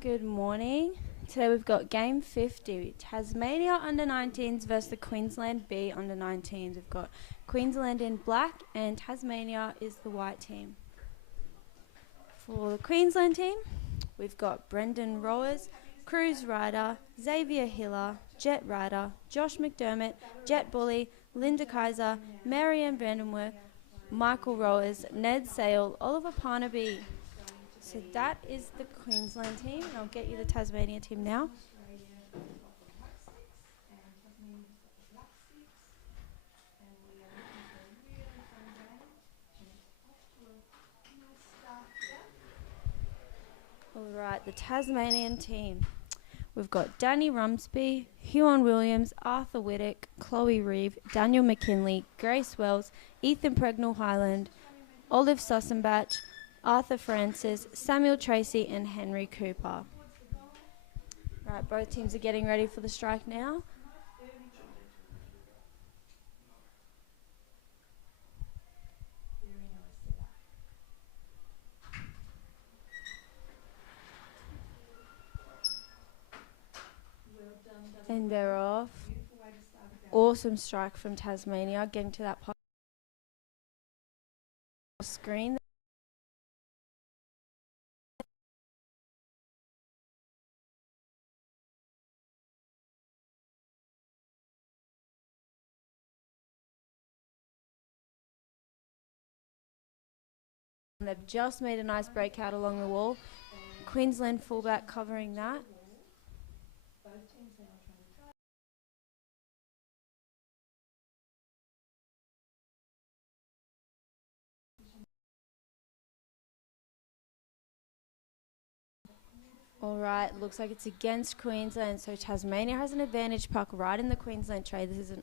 Good morning. Today we've got game 50, Tasmania under-19s versus the Queensland B under-19s. We've got Queensland in black and Tasmania is the white team. For the Queensland team, we've got Brendan Rowers, Cruz Ryder, Xavier Hiller, Jet Ryder, Josh McDermott, Jet Bully, Linda Kaiser, Marianne Vandenwerf, Michael Rowers, Ned Sale, Oliver Parnaby. So that is the Queensland team. I'll get you the Tasmania team now. Alright, the Tasmanian team. We've got Danny Rumsby, Huon Williams, Arthur Whittock, Chloe Reeve, Daniel McKinley, Grace Wells, Ethan Pregnell Highland, Olive Sussenbach, Arthur Francis, Samuel Tracy and Henry Cooper. Right, both teams are getting ready for the strike now. And they're off. Awesome strike from Tasmania, getting to that screen. They've just made a nice breakout along the wall. Queensland fullback covering that. Alright, looks like it's against Queensland, so Tasmania has an advantage puck right in the Queensland tray. This is an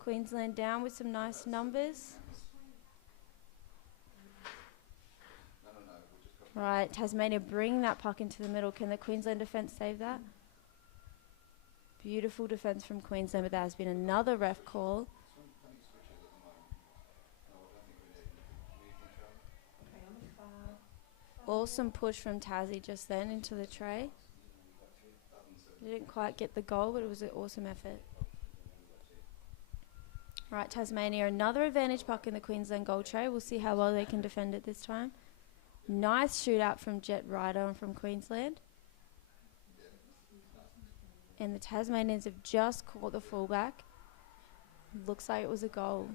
Queensland down with some nice numbers. Right, Tasmania bringing that puck into the middle. Can the Queensland defence save that? Beautiful defence from Queensland, but there has been another ref call. Awesome push from Tassie just then into the tray. Didn't quite get the goal, but it was an awesome effort. Right, Tasmania, another advantage puck in the Queensland goal tray. We'll see how well they can defend it this time. Nice shootout from Jet Ryder and from Queensland. And the Tasmanians have just caught the fullback. Looks like it was a goal.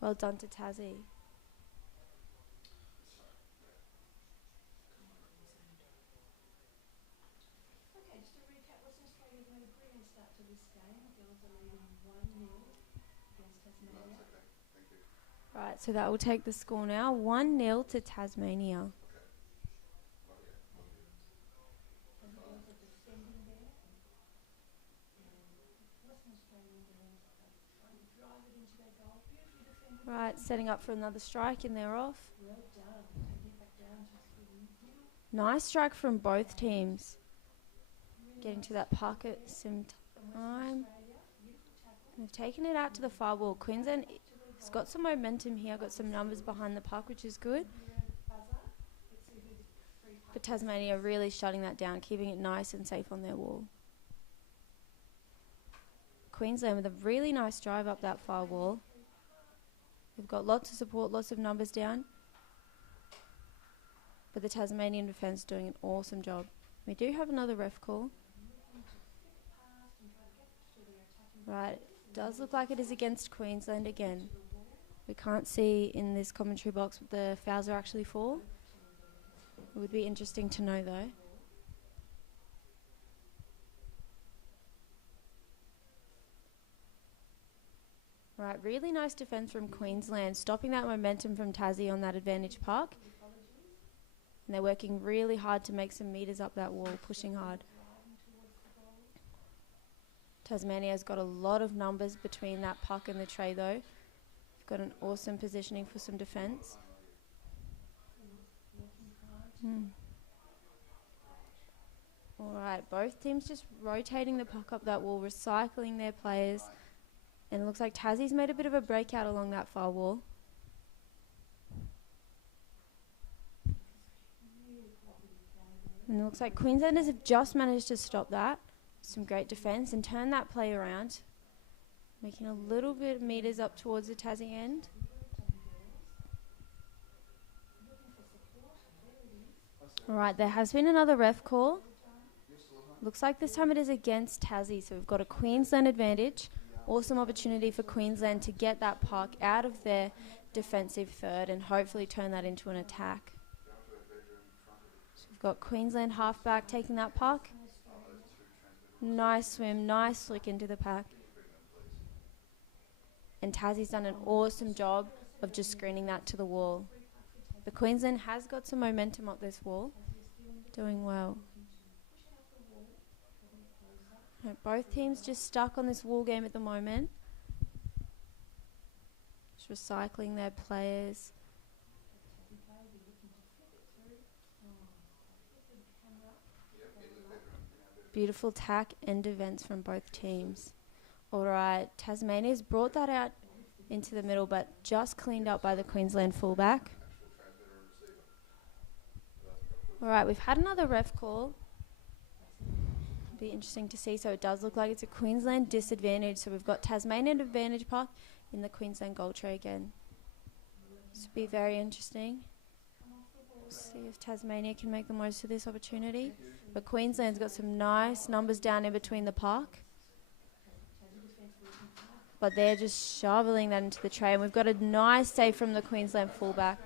Well done to Tassie. Right, so that will take the score now. 1-0 to Tasmania. Right, setting up for another strike and they're off. Nice strike from both teams. Getting to that puck at some time. They've taken it out to the far wall. Queensland has got some momentum here, got some numbers behind the puck, which is good. But Tasmania really shutting that down, keeping it nice and safe on their wall. Queensland with a really nice drive up that far wall. They've got lots of support, lots of numbers down. But the Tasmanian defence doing an awesome job. We do have another ref call. Right, does look like it is against Queensland again. We can't see in this commentary box what the fouls are actually for. It would be interesting to know though. Right, really nice defence from Queensland, stopping that momentum from Tassie on that advantage puck. And they're working really hard to make some metres up that wall, pushing hard. Tasmania's got a lot of numbers between that puck and the tray though. Got an awesome positioning for some defence. Alright, both teams just rotating the puck up that wall, recycling their players. And it looks like Tassie's made a bit of a breakout along that far wall. And it looks like Queenslanders have just managed to stop that. Some great defence and turn that play around. Making a little bit of metres up towards the Tassie end. Alright, there has been another ref call. Looks like this time it is against Tassie, so we've got a Queensland advantage. Awesome opportunity for Queensland to get that puck out of their defensive third and hopefully turn that into an attack. So we've got Queensland halfback taking that puck. Nice swim, nice flick into the pack. And Tassie's done an awesome job of just screening that to the wall. The Queensland has got some momentum up this wall. Doing well. Right, both teams just stuck on this wall game at the moment. Just recycling their players. Beautiful tack and defence from both teams. Alright, Tasmania's brought that out into the middle but just cleaned up by the Queensland fullback. Alright, we've had another ref call. Be interesting to see. So it does look like it's a Queensland disadvantage. So we've got Tasmanian advantage puck in the Queensland goal tray again. This will be very interesting. See if Tasmania can make the most of this opportunity. But Queensland's got some nice numbers down in between the park. But they're just shoveling that into the tray. And we've got a nice save from the Queensland fullback.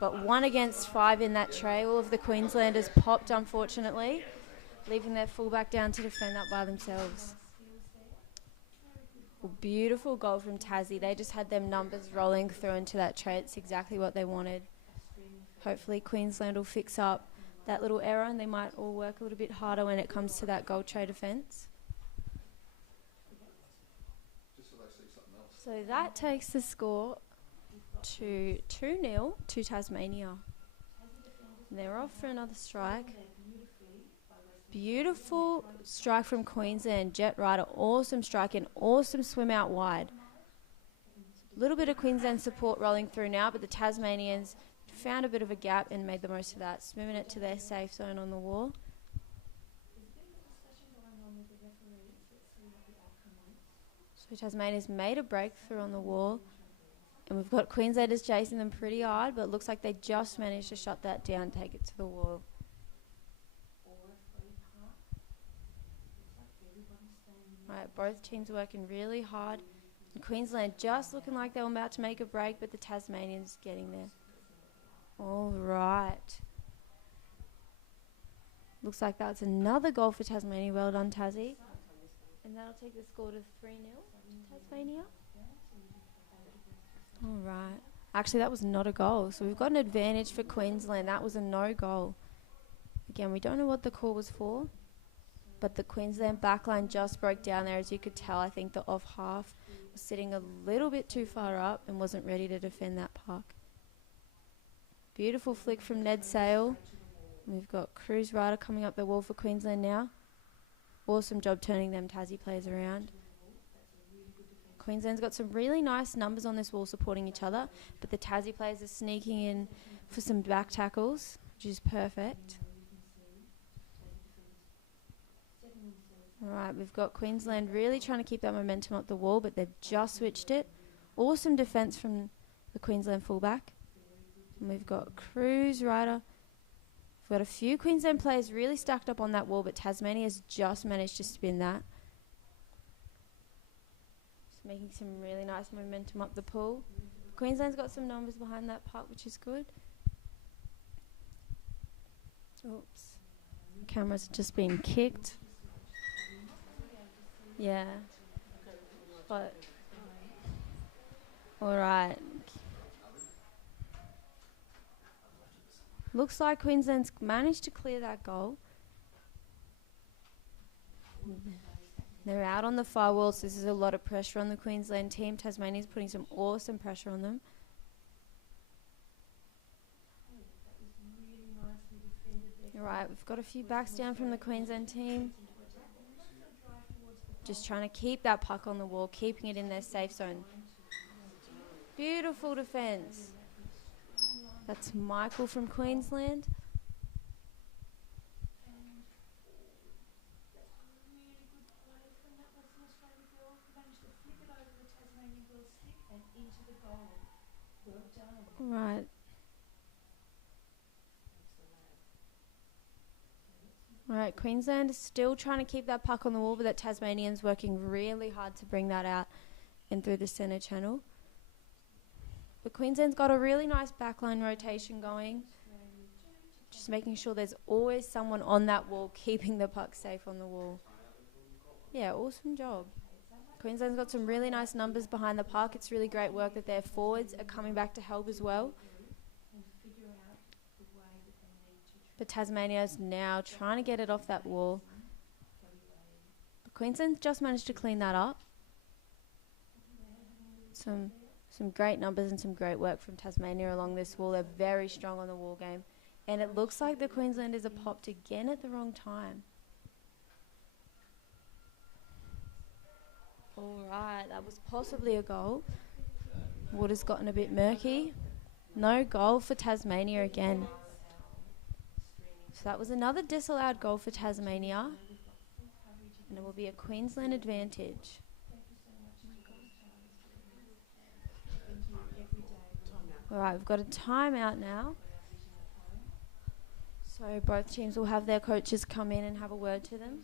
But 1 against 5 in that tray. All of the Queenslanders popped, unfortunately, leaving their fullback down to defend that by themselves. Beautiful goal from Tassie. They just had them numbers rolling through into that tray. It's exactly what they wanted. Hopefully Queensland will fix up that little error and they might all work a little bit harder when it comes to that goal tray defence. So that takes the score to 2-0 to Tasmania. And they're off for another strike. Beautiful strike from Queensland. Jet Rider, awesome strike and awesome swim out wide. A little bit of Queensland support rolling through now, but the Tasmanians found a bit of a gap and made the most of that, swimming it to their safe zone on the wall. So Tasmania's made a breakthrough on the wall. And we've got Queenslanders chasing them pretty hard, but it looks like they just managed to shut that down, take it to the wall. Right, both teams working really hard. And Queensland just looking like they were about to make a break, but the Tasmanians getting there. All right. Looks like that's another goal for Tasmania. Well done, Tassie. And that'll take the score to 3-0 Tasmania. All right. Actually, that was not a goal. So we've got an advantage for Queensland. That was a no goal. Again, we don't know what the call was for. But the Queensland backline just broke down there. As you could tell, I think the off half was sitting a little bit too far up and wasn't ready to defend that puck. Beautiful flick from Ned Sale. We've got Cruz Ryder coming up the wall for Queensland now. Awesome job turning them Tassie players around. Queensland's got some really nice numbers on this wall supporting each other, but the Tassie players are sneaking in for some back tackles, which is perfect. Alright, we've got Queensland really trying to keep that momentum up the wall, but they've just switched it. Awesome defence from the Queensland fullback. And we've got Cruz Ryder. We've got a few Queensland players really stacked up on that wall, but Tasmania's just managed to spin that. Just making some really nice momentum up the pool. Queensland's got some numbers behind that puck, which is good. Oops. Camera's just been kicked. Yeah. But alright. Looks like Queensland's managed to clear that goal. They're out on the far wall, so this is a lot of pressure on the Queensland team. Tasmania's putting some awesome pressure on them. Alright, we've got a few backs down from the Queensland team. Just trying to keep that puck on the wall, keeping it in their safe zone. Beautiful defence. That's Michael from Queensland. Right. Right, Queensland is still trying to keep that puck on the wall, but that Tasmanian's working really hard to bring that out and through the centre channel. But Queensland's got a really nice backline rotation going. Just making sure there's always someone on that wall keeping the puck safe on the wall. Yeah, awesome job. Queensland's got some really nice numbers behind the puck. It's really great work that their forwards are coming back to help as well. But Tasmania's now trying to get it off that wall. But Queensland's just managed to clean that up. Some great numbers and some great work from Tasmania along this wall. They're very strong on the wall game. And it looks like the Queenslanders are popped again at the wrong time. Alright, that was possibly a goal. Water's gotten a bit murky. No goal for Tasmania again. So that was another disallowed goal for Tasmania. And it will be a Queensland advantage. Alright, we've got a timeout now. So both teams will have their coaches come in and have a word to them.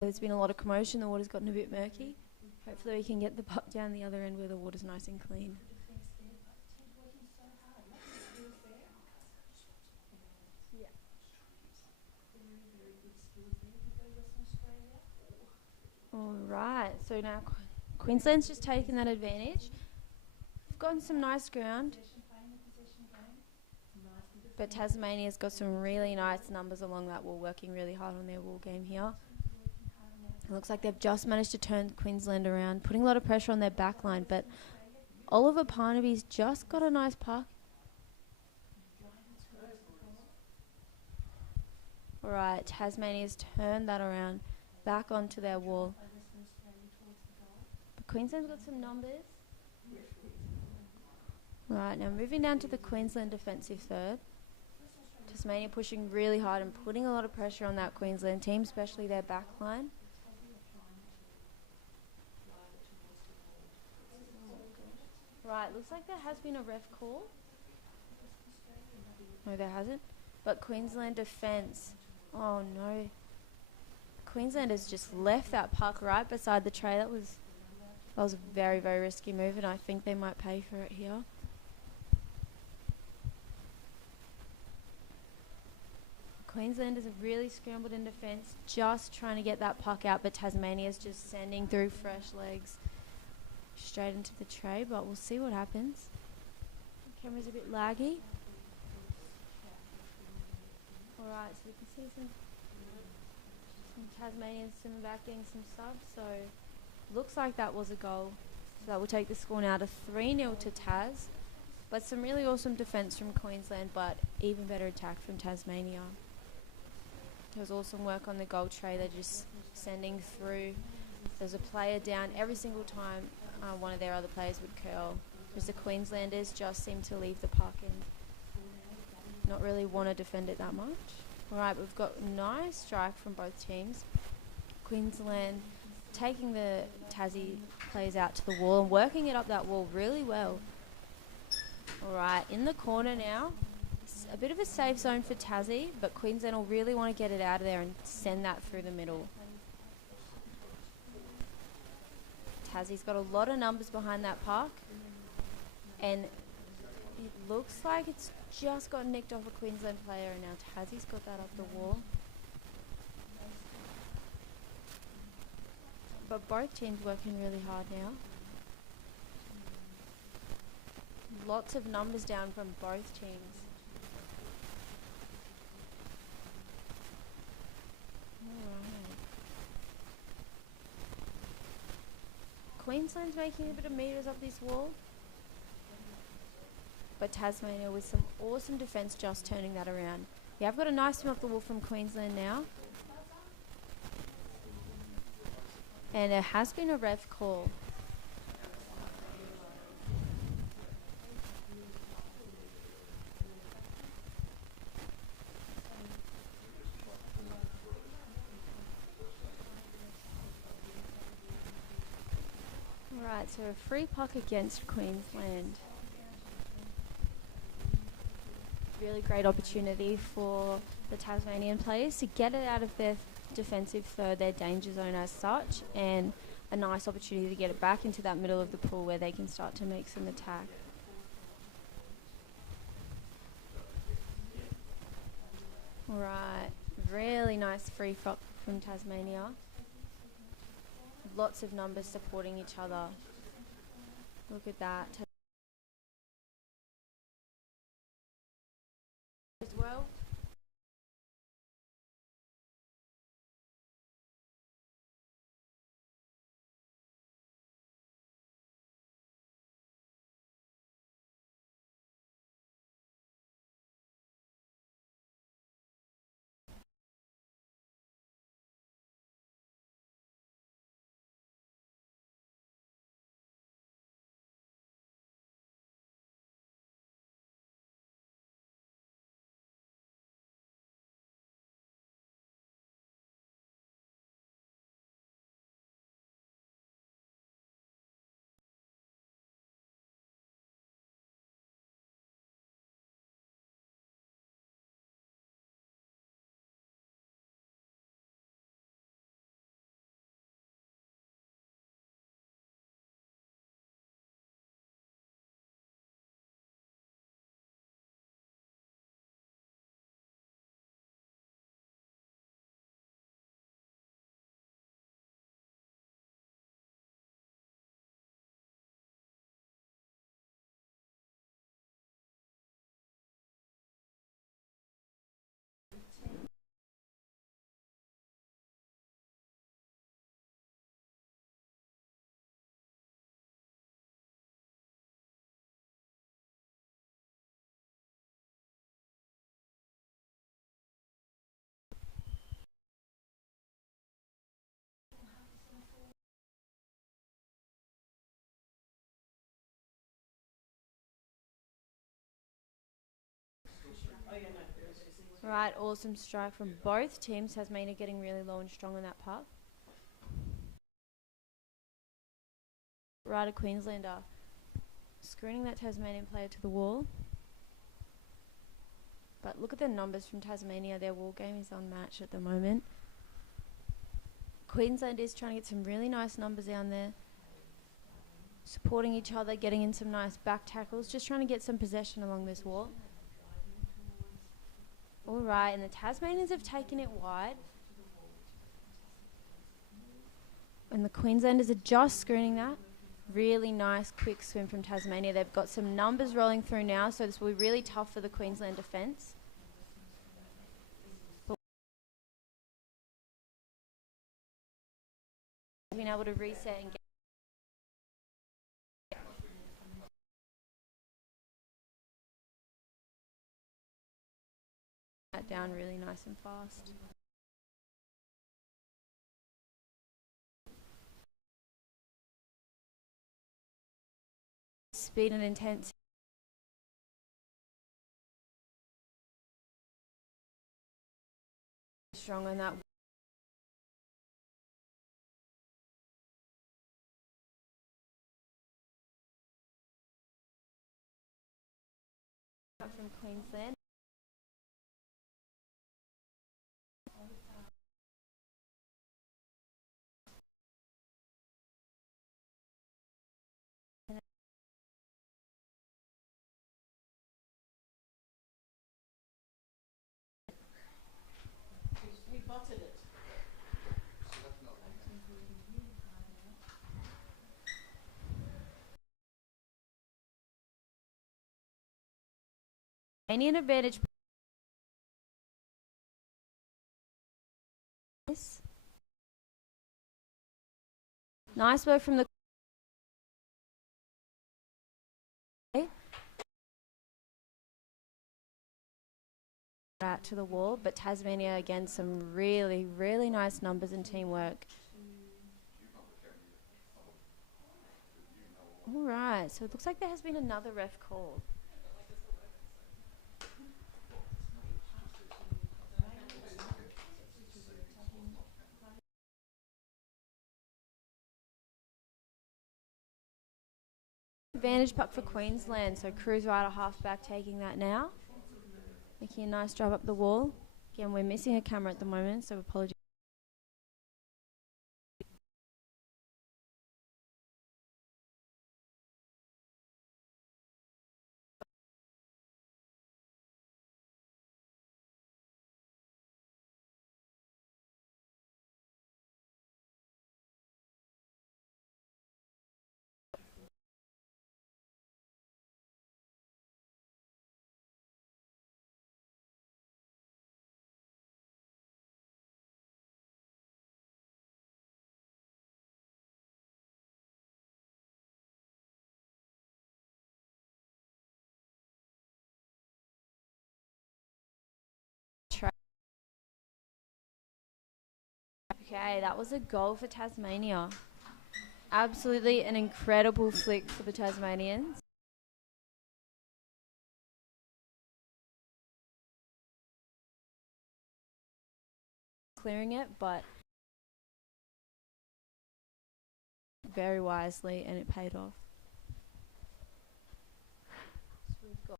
There's been a lot of commotion, the water's gotten a bit murky. Hopefully we can get the puck down the other end where the water's nice and clean. Alright, so now Queensland's just taken that advantage. We've gotten some nice ground. But Tasmania's got some really nice numbers along that wall, working really hard on their wall game here. It looks like they've just managed to turn Queensland around, putting a lot of pressure on their back line, but Oliver Parnaby's just got a nice puck. Alright, Tasmania's turned that around, back onto their wall. But Queensland's got some numbers. Right, now moving down to the Queensland defensive third. Tasmania pushing really hard and putting a lot of pressure on that Queensland team, especially their back line. Right, looks like there has been a ref call. No, there hasn't. But Queensland defence. Oh no. Queensland has just left that puck right beside the tray. That was a very, very risky move, and I think they might pay for it here. Queenslanders have really scrambled in defence, just trying to get that puck out, but Tasmania's just sending through fresh legs straight into the tray, but we'll see what happens. The camera's a bit laggy. Alright, so we can see some Tasmanians swimming back getting some subs, so looks like that was a goal. So that will take the score now to 3-0 to Tas. But some really awesome defence from Queensland, but even better attack from Tasmania. There was awesome work on the goal tray. They're just sending through. There's a player down every single time one of their other players would curl. Whereas the Queenslanders just seem to leave the puck and not really want to defend it that much. Alright, we've got a nice strike from both teams. Queensland taking the Tassie players out to the wall and working it up that wall really well. Alright, in the corner now. It's a bit of a safe zone for Tassie, but Queensland will really want to get it out of there and send that through the middle. Tassie's got a lot of numbers behind that puck, and it looks like it's just got nicked off a Queensland player, and now Tassie's got that up the wall. But both teams working really hard now. Lots of numbers down from both teams. Alright. Queensland's making a bit of meters up this wall. But Tasmania with some awesome defence just turning that around. Yeah, I've got a nice swim off the wall from Queensland now. And there has been a ref call. Right, so a free puck against Queensland. Really great opportunity for the Tasmanian players to get it out of their defensive third, their danger zone as such, and a nice opportunity to get it back into that middle of the pool where they can start to make some attack. Right, really nice free front from Tasmania. Lots of numbers supporting each other. Look at that. As well. Right, awesome strike from both teams. Tasmania getting really low and strong on that puck. Right, a Queenslander screening that Tasmanian player to the wall. But look at the numbers from Tasmania. Their wall game is unmatched at the moment. Queensland is trying to get some really nice numbers down there. Supporting each other, getting in some nice back tackles. Just trying to get some possession along this wall. Alright, and the Tasmanians have taken it wide. And the Queenslanders are just screening that. Really nice quick swim from Tasmania. They've got some numbers rolling through now, so this will be really tough for the Queensland defence. Being able to reset and get that down really nice and fast. Speed and intensity. Strong on that. From Queensland. We butted it. Tasmanian advantage. Nice work from the out to the wall, but Tasmania again some really, really nice numbers and teamwork. All right, so it looks like there has been another ref call. Advantage puck for Queensland, so Cruz Ryder halfback taking that now. Making a nice drive up the wall. Again, we're missing a camera at the moment, so apologies. Okay, that was a goal for Tasmania. Absolutely an incredible flick for the Tasmanians. Clearing it, but very wisely, and it paid off. So we've got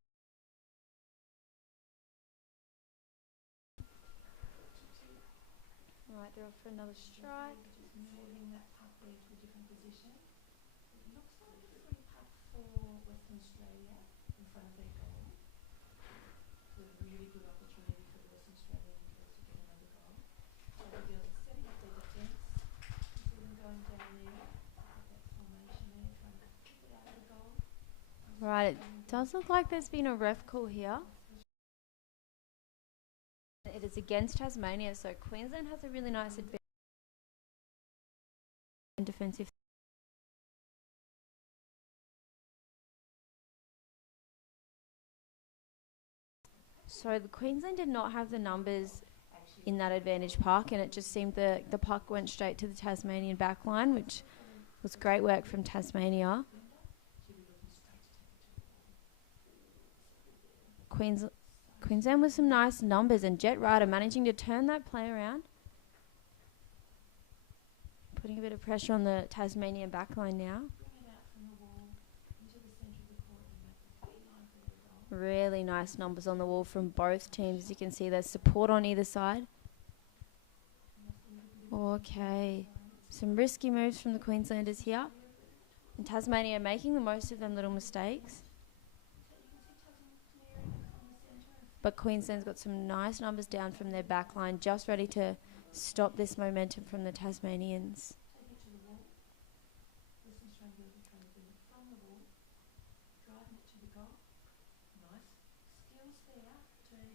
right, they're off for another strike. Moving that puck there to a different position. It looks like a free puck for Western Australia in front of their goal. So a really good opportunity for the Western Australian girls to get another goal. So the girls are setting up their defence. You see them going down there. That formation there, trying to keep it out of the goal. Right, it does look like there's been a ref call here. It is against Tasmania, so Queensland has a really nice advantage in defensive. So the Queensland did not have the numbers in that advantage park, and it just seemed the puck went straight to the Tasmanian backline, which was great work from Tasmania. Queensland with some nice numbers, and Jet Ryder managing to turn that play around. Putting a bit of pressure on the Tasmanian backline now. Really nice numbers on the wall from both teams. As you can see, there's support on either side. Okay, some risky moves from the Queenslanders here. And Tasmania making the most of them little mistakes. But Queensland's got some nice numbers down from their backline, just ready to stop this momentum from the Tasmanians.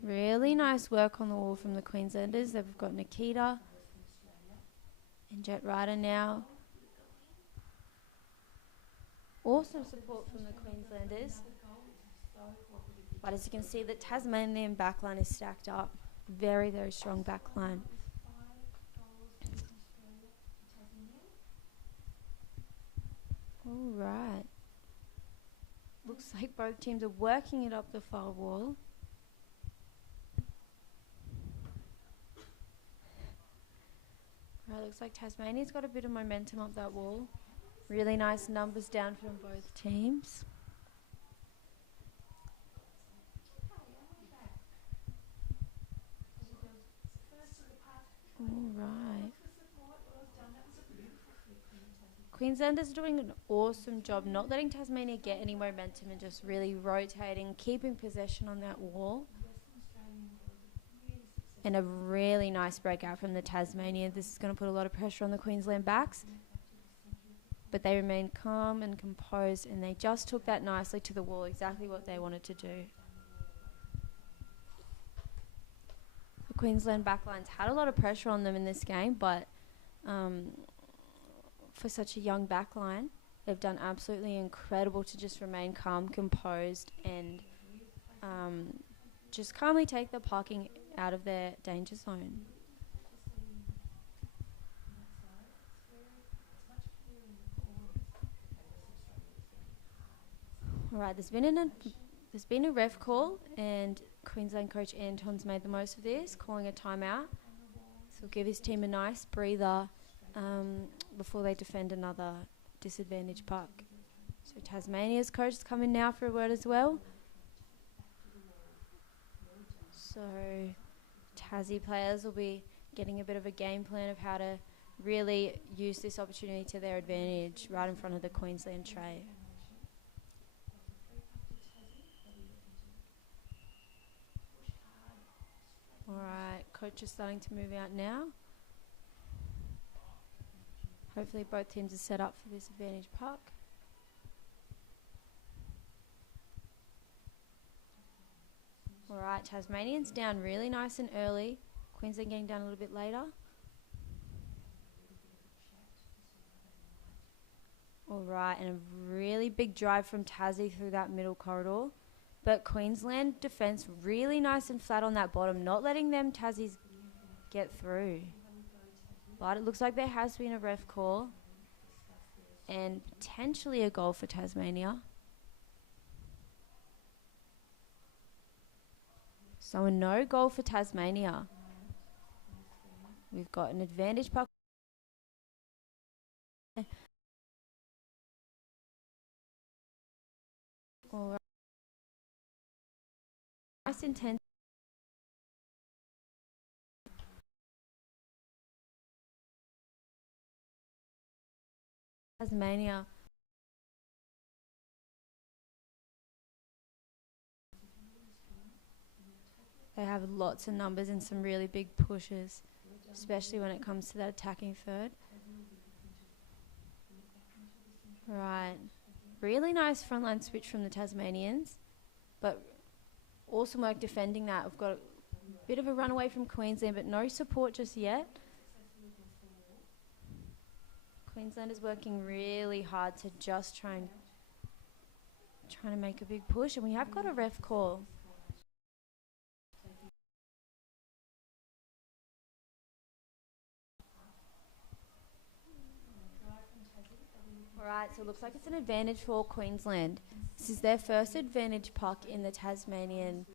Really nice work on the wall from the Queenslanders. They've got Nikita and Jet Ryder now. Awesome support from the Queenslanders. But as you can see, the Tasmanian backline is stacked up. Very, very strong backline. All right. Looks like both teams are working it up the far wall. Right, looks like Tasmania's got a bit of momentum up that wall. Really nice numbers down from both teams. All right. Queenslanders are doing an awesome job not letting Tasmania get any momentum and just really rotating, keeping possession on that wall. And a really nice breakout from the Tasmania. This is going to put a lot of pressure on the Queensland backs. But they remain calm and composed, and they just took that nicely to the wall, exactly what they wanted to do. Queensland backlines had a lot of pressure on them in this game, but for such a young backline, they've done absolutely incredible to just remain calm, composed, and just calmly take the parking out of their danger zone. All right, there's been a ref call, and Queensland coach Anton's made the most of this, calling a timeout. So he'll give his team a nice breather before they defend another disadvantaged puck. So Tasmania's coach is coming now for a word as well. So Tassie players will be getting a bit of a game plan of how to really use this opportunity to their advantage right in front of the Queensland tray. Alright, coach is starting to move out now. Hopefully both teams are set up for this advantage puck. Alright, Tasmanians down really nice and early. Queensland getting down a little bit later. Alright, and a really big drive from Tassie through that middle corridor. But Queensland defence really nice and flat on that bottom, not letting them Tassies get through. But it looks like there has been a ref call and potentially a goal for Tasmania. So a no goal for Tasmania. We've got an advantage puck. All right. Nice intense. Tasmania. They have lots of numbers and some really big pushes, especially when it comes to that attacking third. Right. Really nice frontline switch from the Tasmanians, but awesome work defending that. We've got a bit of a run away from Queensland, but no support just yet. Queensland is working really hard to just trying to make a big push, and we have got a ref call. Alright, so it looks like it's an advantage for Queensland. This is their first advantage puck in the Tasmanian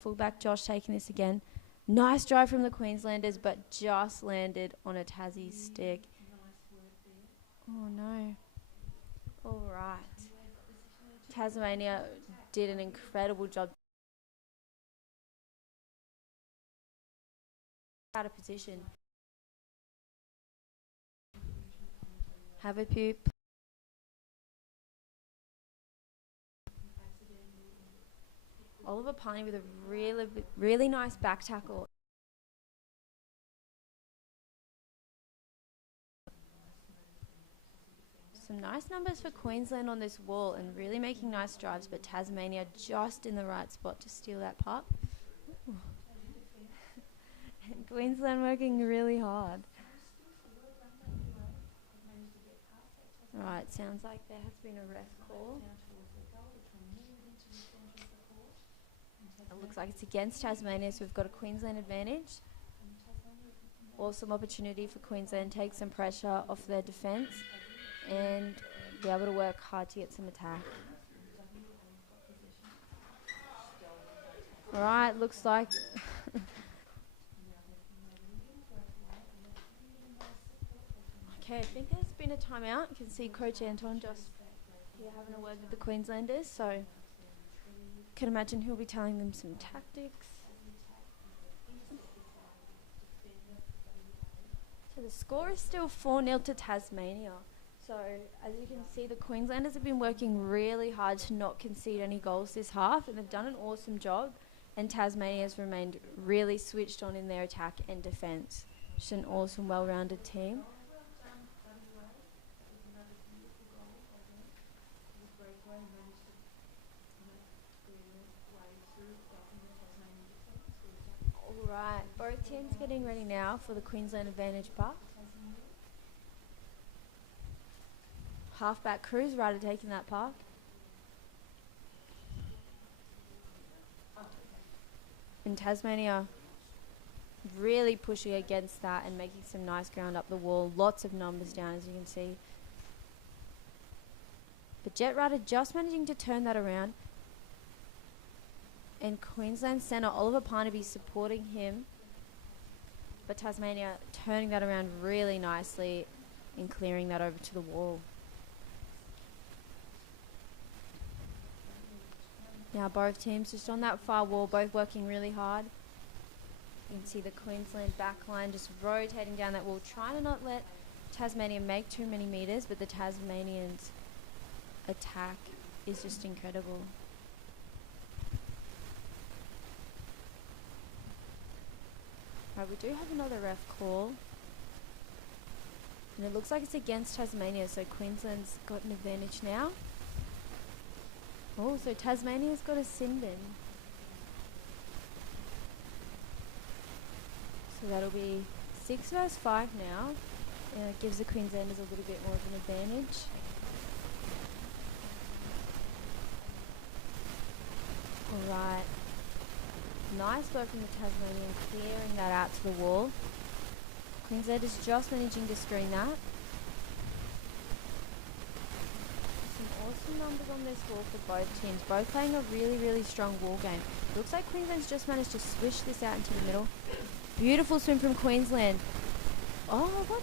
fullback Josh taking this again. Nice drive from the Queenslanders, but just landed on a Tassie stick. Oh no. Alright. Tasmania did an incredible job. Out of position. Have a poop. Oliver Piney with a really nice back tackle. Some nice numbers for Queensland on this wall and really making nice drives, but Tasmania just in the right spot to steal that puck. Queensland working really hard. Right, sounds like there has been a ref call. It looks like it's against Tasmania, so we've got a Queensland advantage. Awesome opportunity for Queensland to take some pressure off their defence and be able to work hard to get some attack. Alright, looks like okay, I think there's been a timeout. You can see Coach Anton just here having a word with the Queenslanders, so can imagine he'll be telling them some tactics. So the score is still 4-0 to Tasmania. So as you can see, the Queenslanders have been working really hard to not concede any goals this half, and they've done an awesome job. And Tasmania has remained really switched on in their attack and defence. Just an awesome, well-rounded team. Right, both teams getting ready now for the Queensland Advantage Park. Halfback Cruise Rider taking that park. And Tasmania really pushing against that and making some nice ground up the wall. Lots of numbers down, as you can see. But Jet Rider just managing to turn that around. And Queensland centre Oliver Parnaby supporting him. But Tasmania turning that around really nicely and clearing that over to the wall. Now both teams just on that far wall, both working really hard. You can see the Queensland back line just rotating down that wall, trying to not let Tasmania make too many metres, but the Tasmanians' attack is just incredible. Right, we do have another ref call. And it looks like it's against Tasmania, so Queensland's got an advantage now. Oh, so Tasmania's got a sin bin. So that'll be 6 versus 5 now. And it gives the Queenslanders a little bit more of an advantage. Alright. Nice work from the Tasmanian, clearing that out to the wall. Queenslanders just managing to screen that. Some awesome numbers on this wall for both teams. Both playing a really, really strong wall game. Looks like Queensland's just managed to swish this out into the middle. Beautiful swim from Queensland. Oh, what?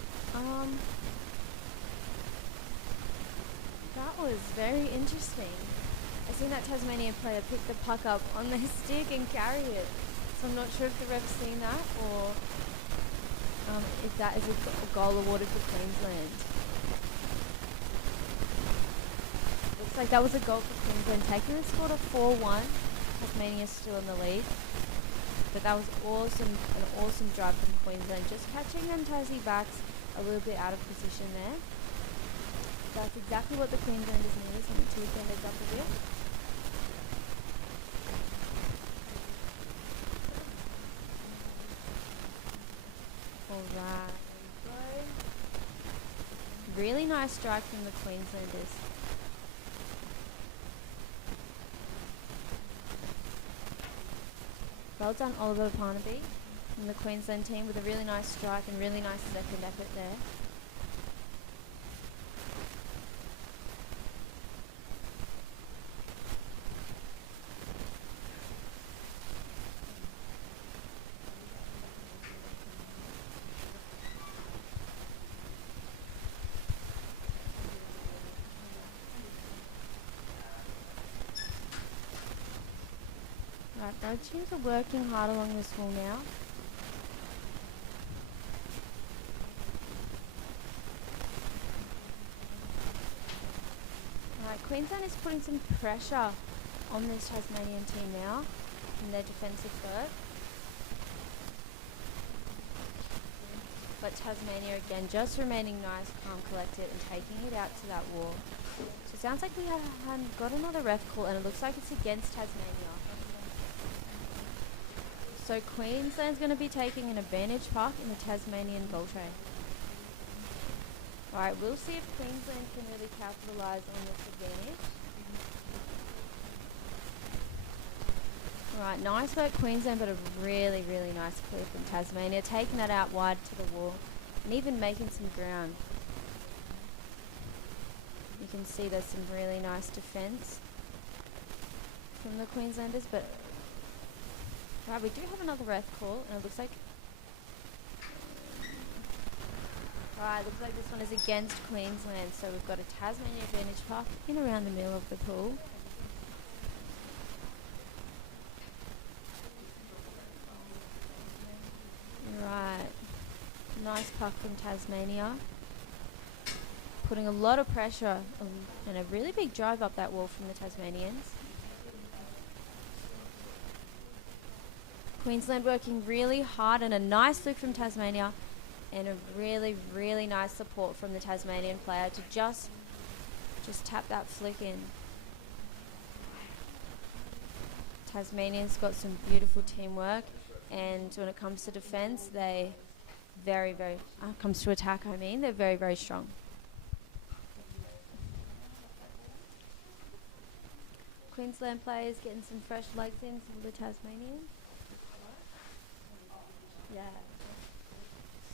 That was very interesting. I seen that Tasmanian player pick the puck up on their stick and carry it. So I'm not sure if the ref's seen that or if that is a goal awarded for Queensland. Looks like that was a goal for Queensland, taking the score to 4-1. Tasmania still in the lead. But that was awesome, an awesome drive from Queensland. Just catching them Tassie backs a little bit out of position there. That's exactly what the Queenslanders need, something to defend us up a bit. Alright, there we go. Really nice strike from the Queenslanders. Well done, Oliver Parnaby from the Queensland team with a really nice strike and really nice second effort there. Right, both teams are working hard along this wall now. Right, Queensland is putting some pressure on this Tasmanian team now in their defensive third. But Tasmania again just remaining nice, calm, collected and taking it out to that wall. So it sounds like we have got another ref call and it looks like it's against Tasmania. So Queensland's going to be taking an advantage puck in the Tasmanian goal tray. Alright, we'll see if Queensland can really capitalise on this advantage. Alright, nice work Queensland, but a really, really nice clear from Tasmania. Taking that out wide to the wall and even making some ground. You can see there's some really nice defence from the Queenslanders, but right, we do have another ref call, and it looks like looks like this one is against Queensland, so we've got a Tasmania advantage puck in around the middle of the pool. Right, nice puck from Tasmania, putting a lot of pressure and a really big drive up that wall from the Tasmanians. Queensland working really hard and a nice flick from Tasmania and a really, really nice support from the Tasmanian player to just tap that flick in. Tasmanians got some beautiful teamwork and when it comes to defence, they comes to attack, I mean, they're very, very strong. Queensland players getting some fresh legs in for the Tasmanians. Yeah.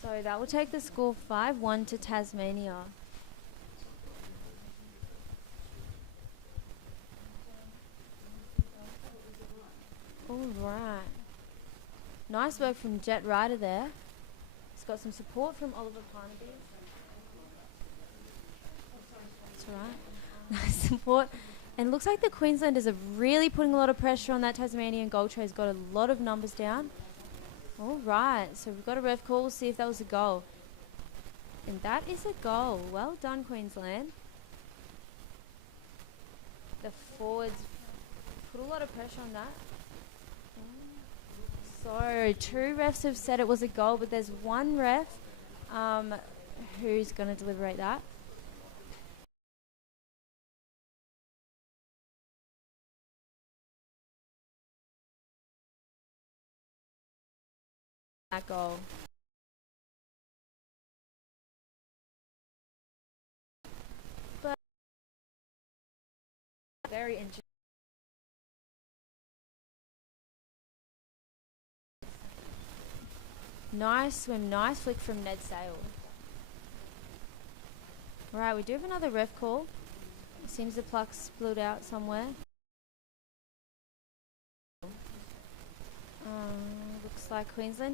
So that will take the score 5-1 to Tasmania. All right. Nice work from Jet Ryder there. He's got some support from Oliver Parnaby. That's all right. Nice support. And it looks like the Queenslanders are really putting a lot of pressure on that Tasmanian goal tray. He's got a lot of numbers down. All right. So we've got a ref call. We'll see if that was a goal. And that is a goal. Well done, Queensland. The forwards put a lot of pressure on that. So 2 refs have said it was a goal, but there's 1 ref who's going to deliberate that. That goal. But very interesting. Nice swim, nice flick from Ned Sale. Alright, we do have another ref call. It seems the puck split out somewhere. Looks like Queensland